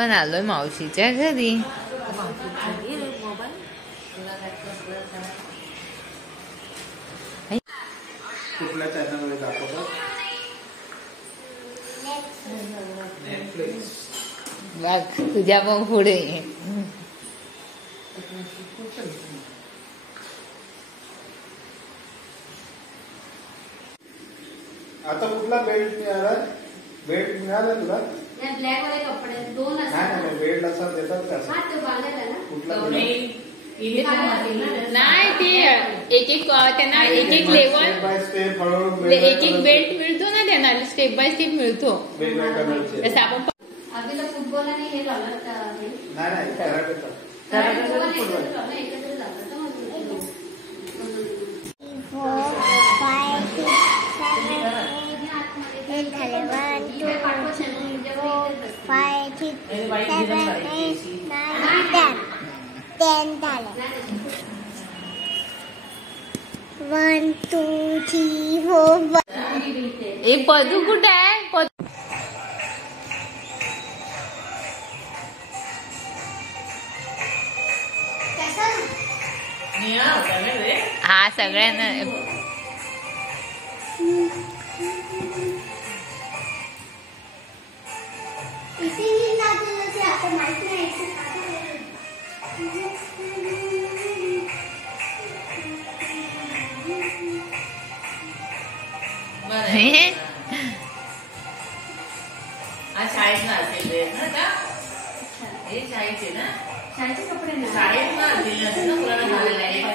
आपण आलोय मावशीच्या घरी. कुठल्या चॅनलवर दाखवतात? नेटफ्लिक्स. बघ तुझ्या मग पुढे आता कुठला बेल्ट मिळाला? बेल्ट मिळाला तुला? ब्लॅक वाले कपडे दोन नाही बेल्ट असा देतात का? हा तो बांधला ना कुठला? नाही ते एक एक त्यांना एक एक लेवल एक एक बेल्ट मिळतो ना त्यांना स्टेप बाय स्टेप मिळतो. जसं आपण अभिला फुटबॉल आणि हे लावलं नाही कराटेचा. एकत्र झालं One, two, three, four. एक पदू कुठे आहे? हा सगळ्यांना शाळेत ना असेल ना हे शाळेचे ना शाळेचे कपडे शाळेत ना दिले ना मुलांना घालायला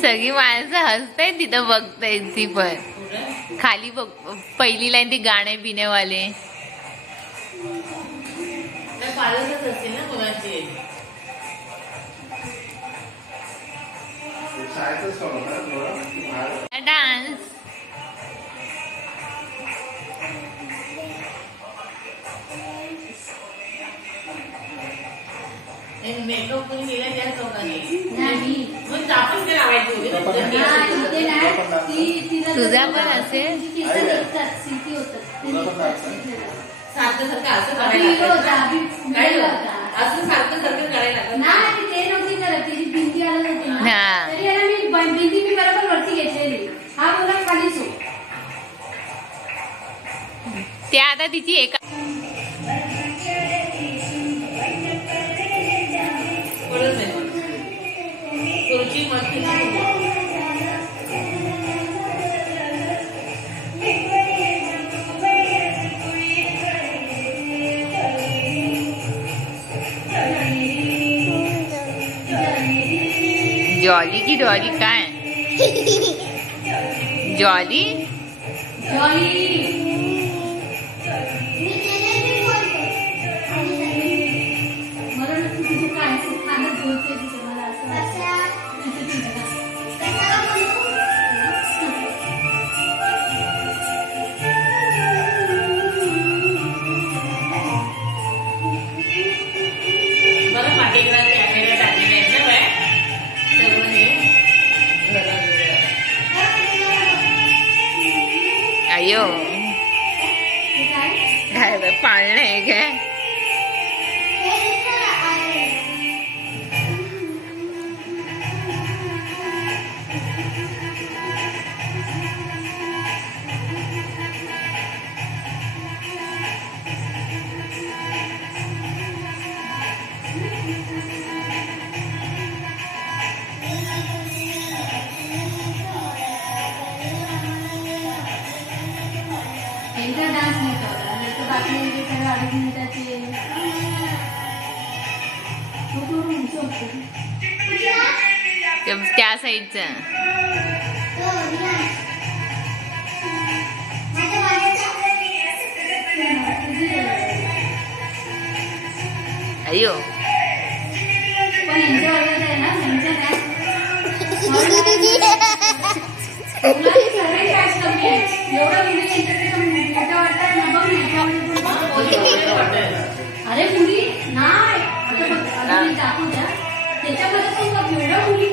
सगळी माणसं हसतायत तिथं बघतायत ती पण खाली बघ पहिली लाईन ते गाणे बिनेवाले पालकच असतील ना कोणाचे डान्स मेकअप कोणी केला त्या चौकाने मग आपण ते लावायचे तुझा पण असेल सारखं सारखं असं करायला असं सारखं सारखं करायला नाही ते नव्हती करत त्याची भिंती आलं होती ना तरी याला मी भिंती मी बरोबर वरती घेतलेली हा बोला खाली सो ते आता तिची एका जॉली की डॉली काय जॉली अयो काय पाळणं आहे काय डान्स नाही करत बाकी सगळं 2.5 मिनिटाचे त्या साईडचा अयो पण यांच्या वर्गात आहे ना त्यांच्या अरे मुली नाही दाखवू द्या त्याच्यामध्ये पण एवढ्या मुली